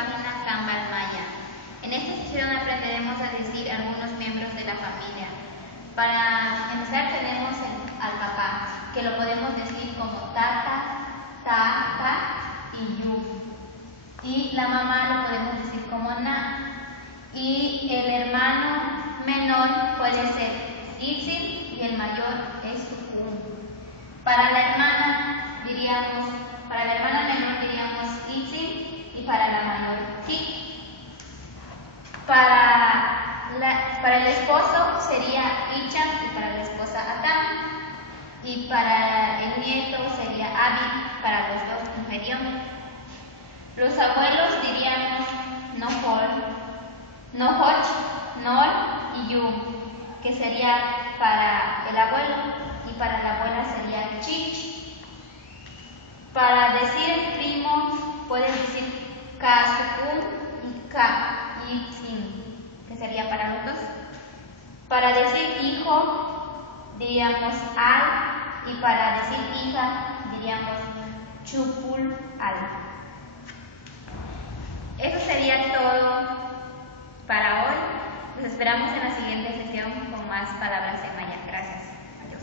página Canva Maya. En esta sesión aprenderemos a decir algunos miembros de la familia. Para empezar tenemos al papá, que lo podemos decir como tata, ta y yu. Y la mamá lo podemos decir como na. Y el hermano menor puede ser itzin y el mayor es un. Para la hermana menor diríamos itzin y para la mayor ti. Para el esposo sería ichan y para la esposa atam. Y para el nieto sería abi, para los dos mujer y hombre. Los abuelos diríamos nohoch, nol y yu, que sería para el abuelo, y para la abuela sería chich. Para decir primo puedes decir kasukun y ka y sin, que sería para los dos. Para decir hijo diríamos al, y para decir hija diríamos chupul al. Eso sería todo para hoy. Nos esperamos en la siguiente sesión con más palabras en maya. Gracias.